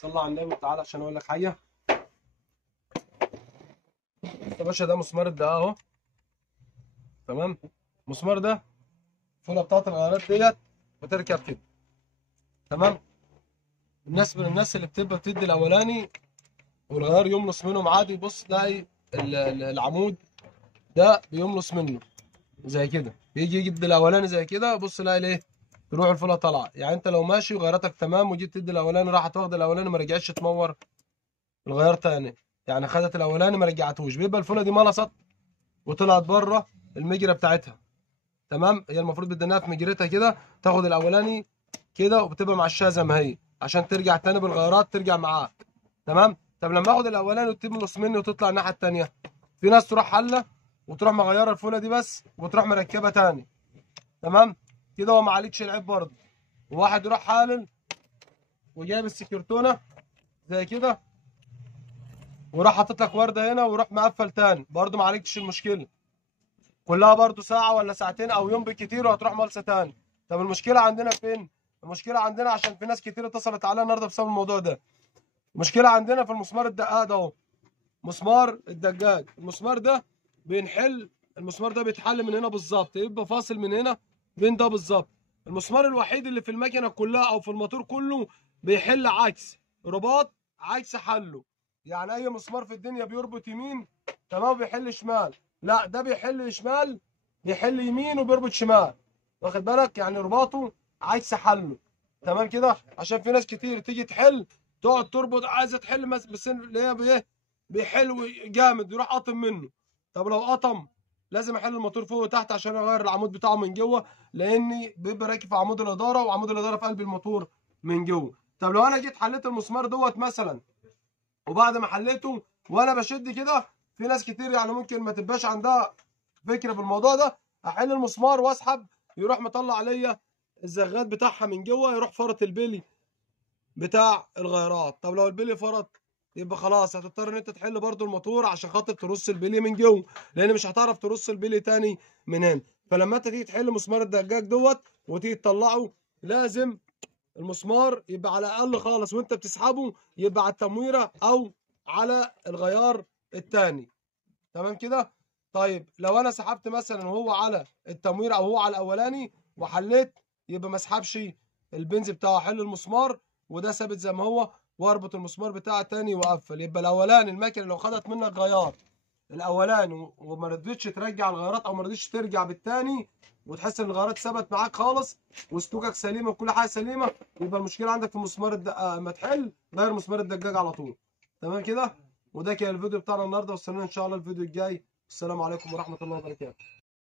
صلى على النبي وتعالى عشان اقول لك حاجه. يا باشا ده مسمار الدقه اهو. تمام. المسمار ده الفوله بتاعت الغيارات ديت بتركب كده. تمام. الناس من الناس اللي بتبقى بتدي الاولاني والغيار يملص منهم عادي. بص تلاقي العمود ده بيملص منه زي كده، يجي يدي الاولاني زي كده. بص تلاقي ليه تروح الفوله طالعه. يعني انت لو ماشي وغيرتك تمام وجيت تدي الاولاني راحت واخده الاولاني ما رجعتش تمور الغيار تاني، يعني خدت الاولاني ما رجعتهوش، بيبقى الفوله دي ملصت وطلعت بره المجرى بتاعتها. تمام. هي المفروض بدناها في مجرتها كده تاخد الاولاني كده وبتبقى معشاه زي ما هي عشان ترجع تاني بالغيارات ترجع معاك. تمام. طب لما اخد الاولاني وتملص مني وتطلع الناحيه التانيه، في ناس تروح حله وتروح مغيره الفوله دي بس وتروح مركبها تاني. تمام. كده هو ما عليكش العيب برضه. وواحد يروح حالل وجايب السكرتونه زي كده وراح حاطط لك ورده هنا ويروح مقفل تاني، برضه ما عليكش المشكله. كلها برضو ساعة ولا ساعتين أو يوم بالكتير وهتروح ملسة تاني. طب المشكلة عندنا فين؟ المشكلة عندنا عشان في ناس كتير اتصلت عليا النهارده بسبب الموضوع ده. المشكلة عندنا في المسمار الدقاق ده أهو. مسمار الدجاج، المسمار ده بينحل. المسمار ده بيتحل من هنا بالظبط، يبقى فاصل من هنا بين ده بالظبط. المسمار الوحيد اللي في المكنة كلها أو في الموتور كله بيحل عكس رباط، عكس حله. يعني أي مسمار في الدنيا بيربط يمين تمام بيحل شمال، لا ده بيحل شمال بيحل يمين وبيربط شمال. واخد بالك؟ يعني رباطه عكس حله. تمام كده. عشان في ناس كتير تيجي تحل تقعد تربط عايزه تحل بس اللي هي بايه بيحل جامد يروح قاطم منه. طب لو قطم لازم احل الموتور فوق وتحت عشان اغير العمود بتاعه من جوه، لاني بيبقى راكب في عمود الاداره وعمود الاداره في قلب الموتور من جوه. طب لو انا جيت حليت المسمار دوت مثلا وبعد ما حليته وانا بشد كده، في ناس كتير يعني ممكن ما تبقاش عندها فكره في الموضوع ده، احل المسمار واسحب يروح مطلع ليا الزغات بتاعها من جوه يروح فرط البلي بتاع الغيارات. طب لو البلي فرط يبقى خلاص هتضطر ان انت تحل برضو الموتور عشان خاطر ترص البلي من جوه، لان مش هتعرف ترص البلي تاني من هنا. فلما انت تيجي تحل مسمار الدجاج دوت وتيجي تطلعه لازم المسمار يبقى على الاقل خالص وانت بتسحبه يبقى على التمويره او على الغيار التاني. تمام كده. طيب لو انا سحبت مثلا وهو على التمويره او هو على الاولاني وحليت يبقى ما اسحبش البنز بتاعه، احل المسمار وده ثابت زي ما هو واربط المسمار بتاعه تاني واقفل. يبقى الاولاني الماكينه لو خدت منك غيار الاولاني وما رضيتش ترجع الغيارات او ما رضيتش ترجع بالتاني وتحس ان الغيارات ثبت معاك خالص وسلوكك سليمه وكل حاجه سليمه، يبقى المشكله عندك في مسمار اما تحل غير مسمار الدجاج على طول. تمام كده. وده كان الفيديو بتاعنا النهارده، واستنونا ان شاء الله الفيديو الجاي. السلام عليكم ورحمه الله وبركاته.